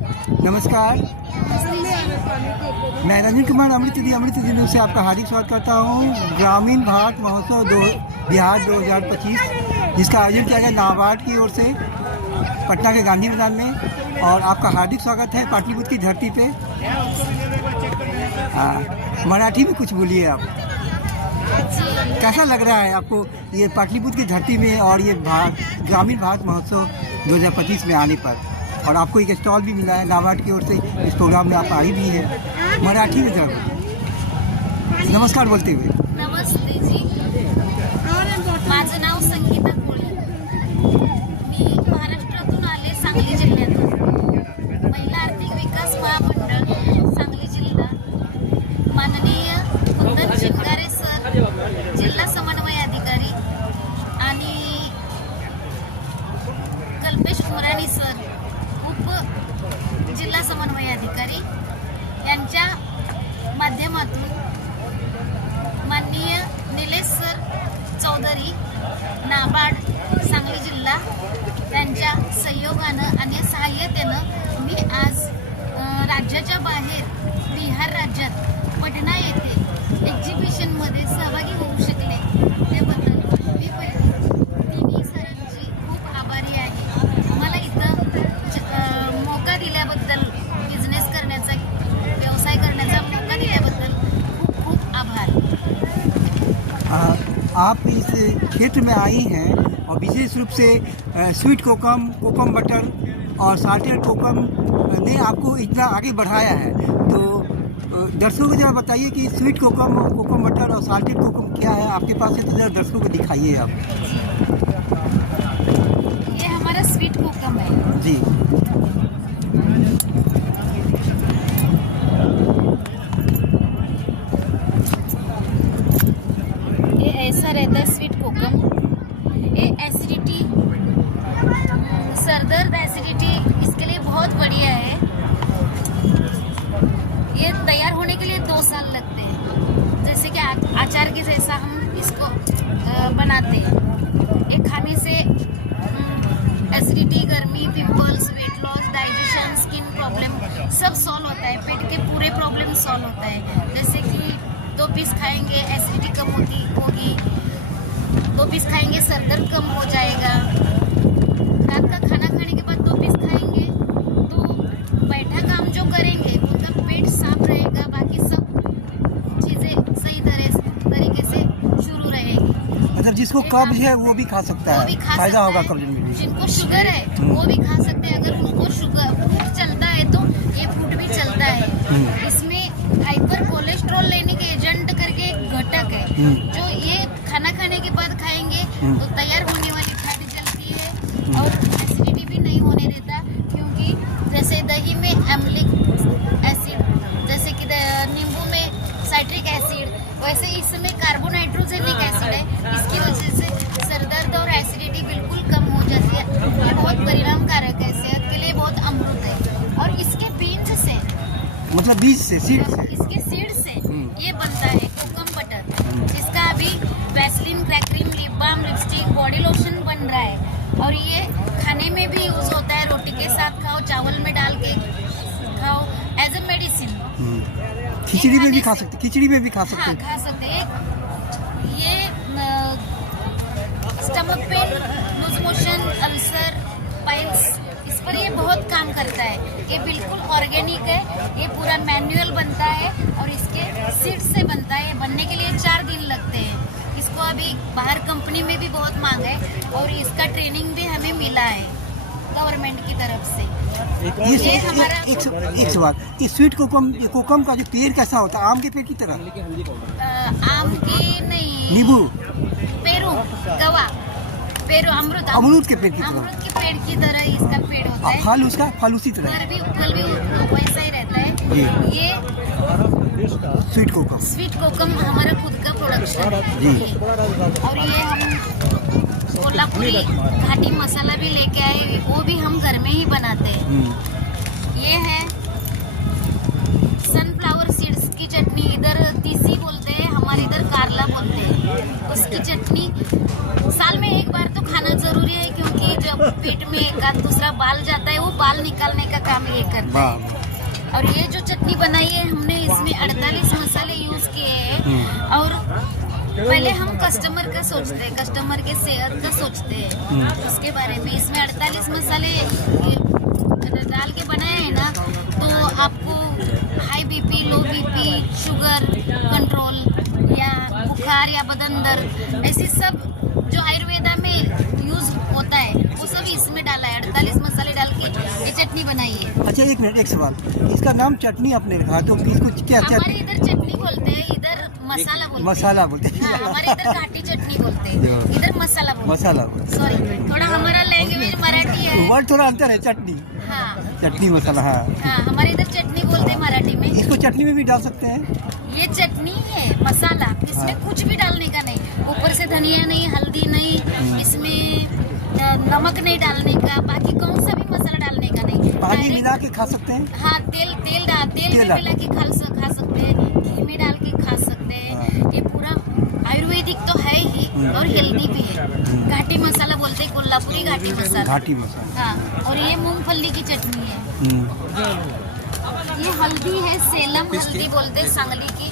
नमस्कार, मैं रंजन कुमार अमृत दिनों से आपका हार्दिक स्वागत करता हूँ। ग्रामीण भारत महोत्सव बिहार 2025 जिसका आयोजन किया गया नाबार्ड की ओर से पटना के गांधी मैदान में, और आपका हार्दिक स्वागत है पाटलिपुत्र की धरती पे। मराठी में कुछ बोलिए आप, कैसा लग रहा है आपको ये पाटलिपुत्र की धरती में और ये ग्रामीण भारत महोत्सव 2025 में आने पर? और आपको एक स्टॉल भी मिला है नाबार्ड की ओर से, इस प्रोग्राम में आप आई भी है। मराठी में जरूर नमस्कार बोलते हुए। नमस्ते जी, माझं नाव संगीता कोळी, मी महाराष्ट्रातून आले, सांगली जिल्ह्यातून। महिला आर्थिक विकास महामंडळ सांगली जिल्हा, माननीय कुंदन शिंगारे सर, जिल्हा समन्वय अधिकारी, आणि कल्पेश उमराणी सर, उप जिल्हा समन्वय अधिकारी, यांच्या माध्यमातून माननीय निलेश सर चौधरी, नाबार्ड सांगली जिल्हा, त्यांच्या सहयोगानं आणि सहाय्यतेनं मी आज राज्याच्या बाहेर बिहार राज्यात पटना येथे एक्झिबिशनमध्ये सहभागी होऊ शकले, त्याबद्दल मी तिन्ही सरांची खूप आभारी आहे। मला इथं मौका दिल्याबद्दल, बिझनेस करण्याचा, व्यवसाय करण्याचा मौका दिल्याबद्दल खूप खूप आभार। आप इस क्षेत्र में आई हैं और विशेष रूप से स्वीट कोकम बटर और साल्टेड कोकम ने आपको इतना आगे बढ़ाया है, तो दर्शकों को जरा बताइए कि स्वीट कोकम बटर और साल्टेड कोकम क्या है आपके पास है, तो जरा दर्शकों को दिखाइए आप। ये हमारा स्वीट कोकम है जी। ये ऐसा रहता है स्वीट कोकम। ये एसिडिटी, सरदर्द, एसिडिटी, इसके लिए बहुत बढ़िया है। ये तैयार होने के लिए 2 साल लगते हैं, जैसे कि अचार के जैसा हम इसको बनाते हैं। ये खाने से एसिडिटी, गर्मी, pimples, weight loss, digestion, skin problem सब सॉल्व होता है। पेट के पूरे प्रॉब्लम सॉल्व होता है। जैसे कि 2 पीस खाएंगे एसिडिटी कम होगी, 2 पीस खाएंगे सर दर्द कम हो जाएगा। रात का खाना खाने के बाद 2 पीस खाएंगे तो बैठा काम जो करेंगे उनका पेट साफ रहेगा, बाकी सब चीज़ें सही तरीके से शुरू रहेगी। मतलब जिसको कब्ज है वो भी खा सकता है, फायदा होगा कब्ज में भी। जिनको शुगर है वो भी खा सकते हैं। अगर उनको शुगर फूड चलता है तो ये फूड भी चलता है। इसमें हाइपर कोलेस्ट्रॉल लेने के एजेंट करके एक घटक है, जो ये खाना खाने के बाद खाएंगे तो तैयार होने वाली फैट जलती है और एसिडिटी भी नहीं होने देता। क्योंकि जैसे दही में एमिलिक एसिड, जैसे कि नींबू में साइट्रिक एसिड, वैसे इसमें कार्बोनाइट्रोजेनिक एसिड है। इसकी वजह से सरदर्द और एसिडिटी बिल्कुल कम हो जाती है। ये बहुत परिणामकारक है, सेहत के लिए बहुत अमृत है। और इसके बीज से, मतलब बीज से, सीड से, इसके सीड से ये बनता है कोकम बटर, जिसका अभी Vaseline, crack cream, lip balm, lipstick, body lotion बन रहा है। और ये खाने में भी यूज होता है, रोटी के साथ खाओ, चावल में डाल के खाओ, एज ए मेडिसिन। खिचड़ी में भी खा सकते, खिचड़ी में भी खा सकते। हाँ, खा सकते हैं। ये stomach pain, loose motion, ulcer, piles, इस पर ये बहुत काम करता है। ये बिल्कुल ऑर्गेनिक है, ये पूरा मैन्युअल बनता है और इसके सीड से बनता है। बनने के लिए 4 दिन लगते हैं। इसको अभी बाहर कंपनी में भी बहुत मांग है और इसका ट्रेनिंग भी हमें मिला है गवर्नमेंट की तरफ से। ये हमारा एक सवाल, ये स्वीट कोकम का जो पेड़ कैसा होता है? आम के पेड़ की तरह? आम के नहीं, नींबू, पेरू, गवा, पेरू, अमरूद के पेड़ की तरह। अमरूद के पेड़ की तरह इसका पेड़ होता है। फल उसी तरह, फल भी वैसा ही रहता है। ये स्वीट कोकम हमारा खुद का प्रोडक्शन है। और ये हम कोल्हापुरी घाटी मसाला भी लेके आए, वो भी हम घर में ही बनाते हैं। ये है सनफ्लावर सीड्स की चटनी, इधर तीसी बोलते हैं, हमारे इधर कारला बोलते हैं। उसकी चटनी साल में एक बार तो खाना जरूरी है, क्योंकि जब पेट में एक आध दूसरा बाल जाता है, वो बाल निकालने का काम ये करता है। वाह। और ये जो चटनी बनाई है हमने, इसमें 48 मसाले यूज किए हैं। और पहले हम कस्टमर का सोचते हैं, कस्टमर के सेहत का सोचते हैं, उसके बारे में। इसमें 48 मसाले डाल के बनाए हैं ना, तो आपको हाई बीपी, लो बीपी, शुगर कंट्रोल या बुखार या बदन दर्द, ऐसे सब जो आयुर्वेदा में यूज होता है वो सब इसमें डाला है। 48 मसाले डाल के ये चटनी बनाई है। अच्छा एक मिनट, एक सवाल, इसका नाम चटनी आपने रखा, तो इसको क्या हमारे इधर चटनी बोलते हैं, इधर मसाला बोलते हैं। मसाला बोलते हैं? हाँ, हमारे इधर घाटी चटनी बोलते हैं, इधर मसाला बोलते हैं। मसाला बोलते सॉरी, थोड़ा हमारा लैंग्वेज मराठी है। हैं। वर्ड थोड़ा अंतर है, चटनी, हाँ चटनी मसाला। हाँ, हाँ, हमारे इधर चटनी बोलते हैं मराठी में। इसको चटनी में भी डाल सकते हैं? ये चटनी है मसाला, इसमें कुछ भी डालने का नहीं, ऊपर से धनिया नहीं, हल्दी नहीं, इसमें नमक नहीं डालने का, बाकी कौन सा भी मसाला डालने का नहीं। पानी Direct- मिला के खा सकते हैं? हाँ, तेल में डाल- मिला के खा सकते हैं, घी में डाल के खा सकते हैं। ये पूरा आयुर्वेदिक तो है ही और हेल्दी भी है। घाटी मसाला बोलते हैं, कोल्हापुरी घाटी मसाला। घाटी मसाला। हाँ, और ये मूंगफली की चटनी है। ये हल्दी है, सेलम हल्दी बोलते हैं, सांगली की,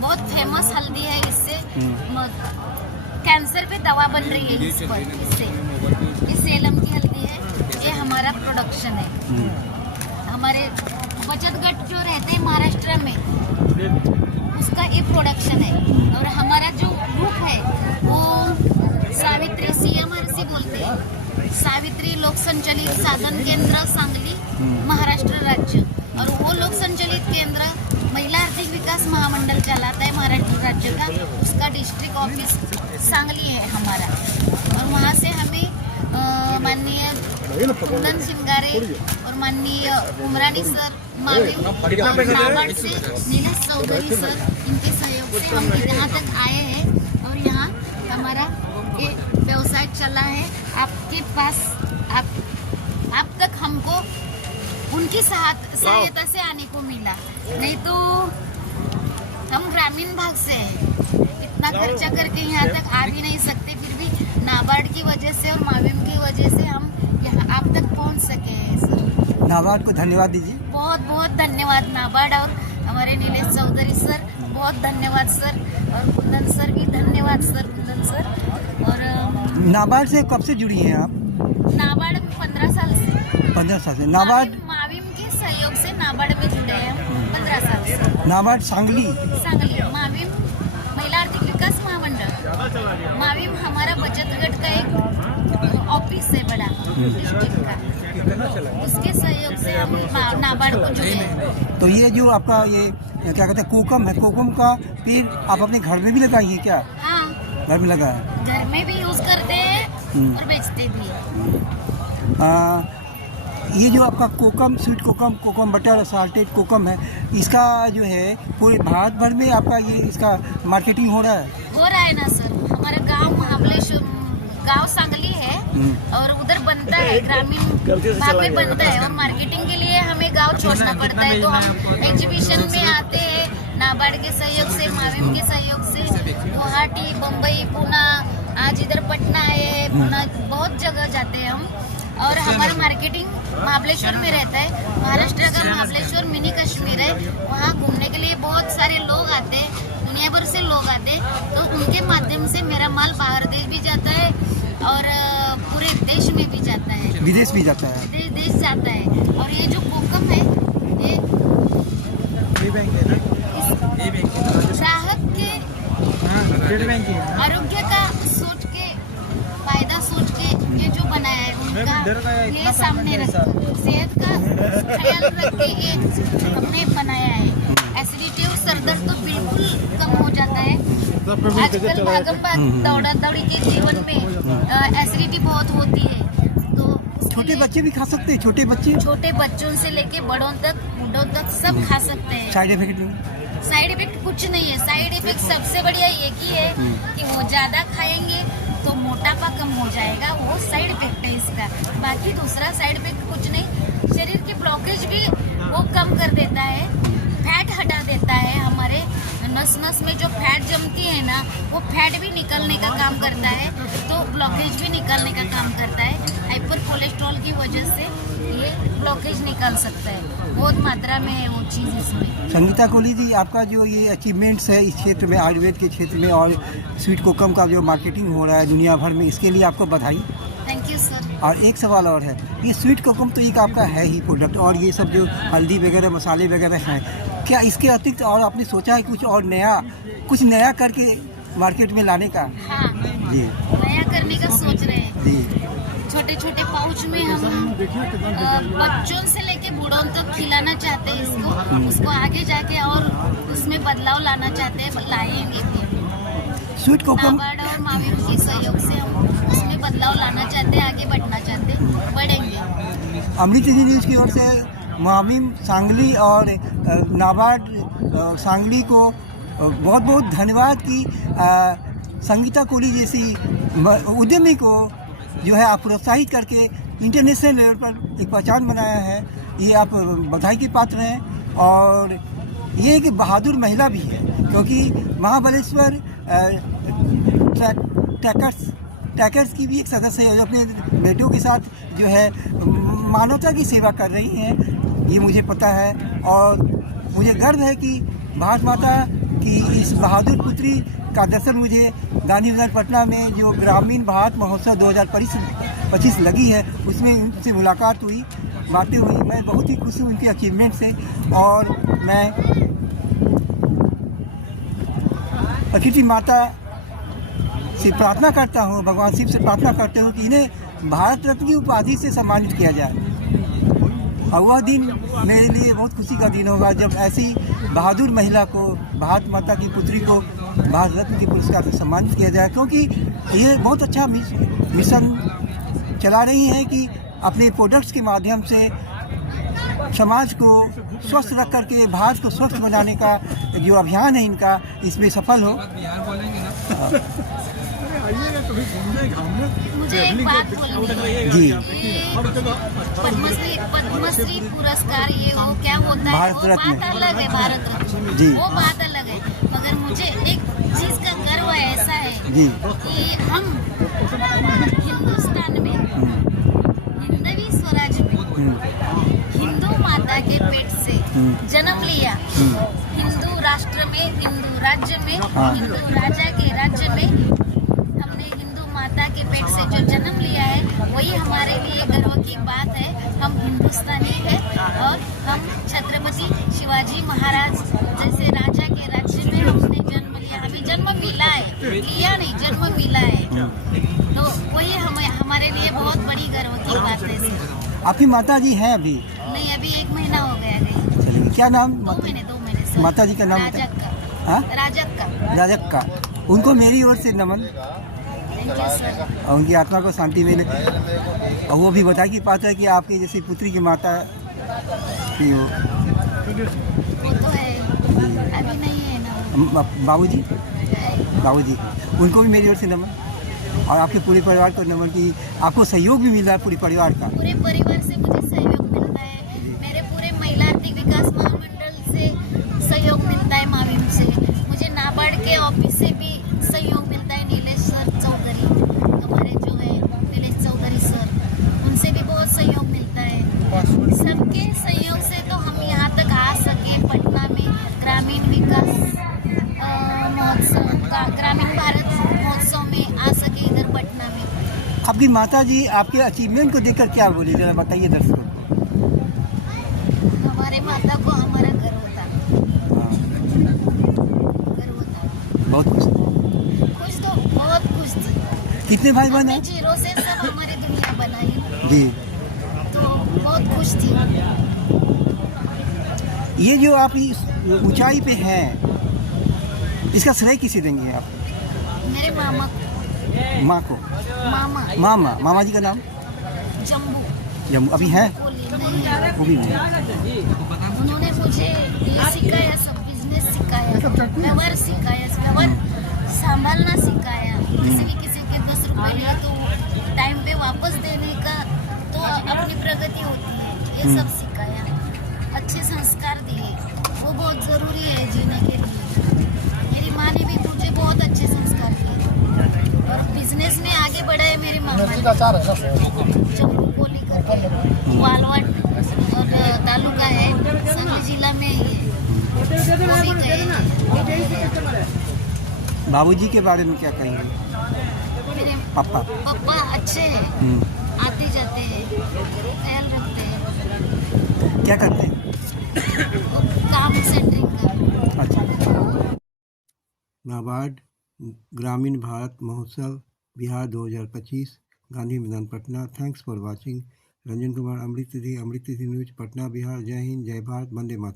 बहुत फेमस हल्दी है। इससे कैंसर पे दवा बन रही है इस पर, इससे। ये सेलम की हल्दी है, ये हमारा प्रोडक्शन है। हमारे बचत गट जो रहते हैं महाराष्ट्र में, उसका ये प्रोडक्शन है। और हमारा जो ग्रुप है वो सावित्री CMRC बोलते हैं, सावित्री लोक संचालित साधन केंद्र सांगली, महाराष्ट्र राज्य। और वो लोक संचालित केंद्र महिला आर्थिक विकास महामंडल चलाता है महाराष्ट्र राज्य का, उसका डिस्ट्रिक्ट ऑफिस सांगली है हमारा। और वहाँ से हमें माननीय कुंदन सिंगारे और माननीय उमरानी सर, नाबार्ड से नीलेश चौधरी सर, इनके सहयोग से हम यहाँ तक आए हैं। और यहाँ हमारा ये व्यवसाय चला है। आपके पास आप तक हमको उनकी सहायता से आने को मिला, नहीं तो हम ग्रामीण भाग से हैं, इतना खर्चा करके यहाँ तक आ भी नहीं सकते। फिर भी नाबार्ड की वजह से और माविम की वजह से हम यहाँ आप तक पहुँच सके हैं सर। नाबार्ड को धन्यवाद दीजिए। बहुत बहुत धन्यवाद नाबार्ड और हमारे नीलेश चौधरी सर, बहुत धन्यवाद सर। और कुंदन सर भी धन्यवाद सर, कुंदन सर। और नाबार्ड से कब से जुड़ी हैं आप? नाबार्ड में 15 साल से। 15 साल से नाबार्ड? माविम के सहयोग से नाबार्ड में जुड़े हैं हम 15 साल से। नाबार्ड सांगली? सांगली, माविम महिला आर्थिक विकास महामंडल। माविम हमारा बचत गट का एक ऑफिस है बड़ा डिस्ट्रिक्ट का, उसके सहयोग से हम नाबार्ड को जुड़े हैं। तो ये जो आपका ये क्या कहते हैं कोकम है, कोकम का पेड़ आप अपने घर में भी लगाई है क्या? हाँ, घर में लगा है। घर में भी यूज करते हैं और बेचते भी हैं। ये जो आपका कोकम, स्वीट कोकम, कोकम बटर, साल्टेड कोकम है, इसका जो है पूरे भारत भर में आपका ये इसका मार्केटिंग हो रहा है? हो रहा है ना सर। हमारा गांव महाबलेश्वर, गांव सांगली है और उधर बनता है, ग्रामीण भाग में बनता है। और मार्केटिंग के लिए हमें गांव छोड़ना पड़ता है, तो हम एग्जीबिशन में आते हैं नाबार्ड के सहयोग से, माविम के सहयोग से। गुवाहाटी, बम्बई, पुणे, आज इधर पटना है, पुणे, बहुत जगह जाते हैं हम। और हमारा मार्केटिंग महाबलेश्वर में रहता है। महाराष्ट्र का महाबलेश्वर मिनी कश्मीर है, वहाँ घूमने के लिए बहुत सारे लोग आते हैं, दुनिया भर से लोग आते हैं। तो उनके माध्यम से मेरा माल बाहर देश भी जाता है और पूरे देश में भी जाता है, विदेश भी जाता है, देश जाता है। और ये जो कोकम है, ये ग्राहक के आरोग्य का सोच के, फायदा सोच के ये जो बनाया है, उनका ये सामने रख, सेहत का ख्याल रख के ये हमने बनाया है। एसिडिटी और सरदर्द तो बिल्कुल कम हो जाता है। आजकल भागम भाग दौड़ा दौड़ी के जीवन में एसिडिटी बहुत होती है, तो छोटे बच्चे भी खा सकते हैं? छोटे बच्चे, छोटे बच्चों से लेके बड़ों तक, बूढ़ों तक सब खा सकते हैं। साइड इफेक्ट नहीं? साइड इफेक्ट कुछ नहीं है। साइड इफेक्ट सबसे बढ़िया एक ही है कि वो ज्यादा खाएंगे तो मोटापा कम हो जाएगा, वो साइड इफेक्ट है इसका। बाकी दूसरा साइड इफेक्ट कुछ नहीं। शरीर की ब्लॉकेज भी वो कम कर देता है, फैट हटा देता है। हमारे नस नस में जो फैट जमती है ना, वो फैट भी निकलने का काम करता है, तो ब्लॉकेज भी निकलने का काम करता है। हाइपर कोलेस्ट्रॉल की वजह से ये ब्लॉकेज निकाल सकता है। बहुत मात्रा में है वो चीज़ इसमें। संगीता कोहली जी, आपका जो ये अचीवमेंट्स है इस क्षेत्र में, आयुर्वेद के क्षेत्र में, और स्वीट कोकम का जो मार्केटिंग हो रहा है दुनिया भर में, इसके लिए आपको बधाई। Thank you sir. और एक सवाल और है, ये स्वीट कोकम तो एक आपका है ही प्रोडक्ट, और ये सब जो हल्दी वगैरह मसाले वगैरह हैं, क्या इसके अतिरिक्त और आपने सोचा है कुछ नया करके मार्केट में लाने का? हाँ जी, नया करने का सोच रहे हैं। जी, छोटे छोटे पाउच में हम बच्चों से लेके बूढ़ों तक खिलाना चाहते हैं उसको आगे जाके, और उसमें बदलाव लाना चाहते हैं, लाएंगे भी। स्वीट कोकम नाबार्ड और माविम के सहयोग से हम उसमें बदलाव लाना चाहते हैं, आगे बढ़ना चाहते हैं, बढ़ेंगे। अमृत न्यूज़ की ओर से माविम सांगली और नाबार्ड सांगली को बहुत बहुत धन्यवाद कि संगीता कोहली जैसी उद्यमी को जो है आप प्रोत्साहित करके इंटरनेशनल लेवल पर एक पहचान बनाया है। ये आप बधाई के पात्र हैं, और ये एक बहादुर महिला भी है, क्योंकि महाबलेश्वर ट्रैकर्स की भी एक सदस्य है, जो अपने बेटों के साथ जो है मानवता की सेवा कर रही हैं, ये मुझे पता है। और मुझे गर्व है कि भारत माता की इस बहादुर पुत्री का दर्शन मुझे गांधीनगर पटना में जो ग्रामीण भारत महोत्सव 2025 लगी है, उसमें उनसे मुलाकात हुई, बातें हुई। मैं बहुत ही खुश हूँ उनकी अचीवमेंट से, और मैं प्रकृति माता से प्रार्थना करता हूँ, भगवान शिव से प्रार्थना करता हूँ कि इन्हें भारत रत्न की उपाधि से सम्मानित किया जाए। और वह दिन मेरे लिए बहुत खुशी का दिन होगा जब ऐसी बहादुर महिला को, भारत माता की पुत्री को भारत रत्न के पुरस्कार से सम्मानित किया जाए, क्योंकि ये बहुत अच्छा मिशन चला रही हैं कि अपने प्रोडक्ट्स के माध्यम से समाज को स्वस्थ रख करके भारत को स्वस्थ बनाने का जो अभियान है इनका, इसमें सफल हो। मुझे एक बात बोलनी है जी, पद्मश्री पुरस्कार ये वो क्या होता है, भारत वो रत्न। बात अलग है, भारत रत्न जी। वो बात अलग है, मगर मुझे एक चीज का गर्व ऐसा है जी, कि हम हिंदुस्तान में, हिंदवी स्वराज में हिंदू माता के पेट से जन्म लिया, हिंदू राष्ट्र में, हिंदू राज्य में, हिंदू राजा के राज्य में हमने हिंदू माता के पेट से जो जन्म लिया है, वही हमारे लिए गर्व की बात है। हम हिंदुस्तानी हैं और हम छत्रपति शिवाजी महाराज जैसे राजा के राज्य में हमने जन्म लिया, हमें जन्म मिला है, लिया नहीं, जन्म मिला है, तो वही हमारे लिए बहुत बड़ी गर्व की बात है सर। आपकी माता जी हैं अभी? नहीं, अभी 1 महीना हो गया गई। चलिए, क्या नाम? 2 महीने सर। माता जी का नाम राजक का। हाँ? राजक का। उनको मेरी ओर से नमन, थैंक यू सर। और उनकी आत्मा को शांति मिले। और वो भी बता की बात है कि आपकी जैसी पुत्री की माता की वो तो है, अभी नहीं है ना। बाबूजी उनको भी मेरी ओर से नमन, और आपके पूरे परिवार को नमन कि आपको सहयोग भी मिल रहा है पूरे परिवार का। पूरे परिवार से मुझे सहयोग मिलता है, मेरे पूरे महिला आर्थिक विकास महामंडल से सहयोग मिलता है, माविम से, मुझे नाबार्ड के ऑफिस से भी सहयोग मिलता है, नीलेश सर चौधरी, हमारे जो है नीलेश चौधरी सर, उनसे भी बहुत सहयोग मिलता है। सबके सहयोग से तो हम यहाँ तक आ सके, पटना में ग्रामीण विकास महोत्सव का, ग्रामीण भारत महोत्सव में आ सके इधर पटना में। आपकी माता जी आपके अचीवमेंट को देखकर क्या बोली, जरा बताइए दर्शकों को। हमारे माता को हमारा गर्व होता, गर्व होता। बहुत खुश, तो बहुत खुश थी। कितने भाई बहन हैं? जीरो से सब हमारी दुनिया बनाई जी, तो बहुत खुश थी। ये जो आप इस ऊंचाई पे हैं, इसका श्रेय किसे देंगे आप? मेरे मामा माँ को? मामा जी का नाम? जम्बू अभी हैं? नहीं है। वो भी नहीं। उन्होंने मुझे ये सिखाया, सब बिजनेस सिखाया, व्यवहार सिखाया, व्यवहार संभालना सिखाया, किसी के 10 रुपए लिए तो टाइम पे वापस देने का, तो अपनी प्रगति होती है, ये सब सिखाया। अच्छे संस्कार दिए, वो बहुत ज़रूरी है जीने के लिए। मेरी माँ ने भी मुझे बहुत अच्छे संस्कार दिए, और बिजनेस में आगे बढ़ाए मेरे मामा ने। बाबूजी के बारे में क्या कहेंगे? मेरे पापा। पापा अच्छे हैं, हम्म, आते जाते हैं, ख्याल रखते हैं, क्या करते हैं? काम सेंटरिंग का। अच्छा। नाबार्ड ग्रामीण भारत महोत्सव Bihar 2025 Gandhi Maidan Patna. Thanks for watching. Ranjan Kumar, Amrit Tithi news, Patna, Bihar. जय हिंद, जय भारत, वंदे मातरम।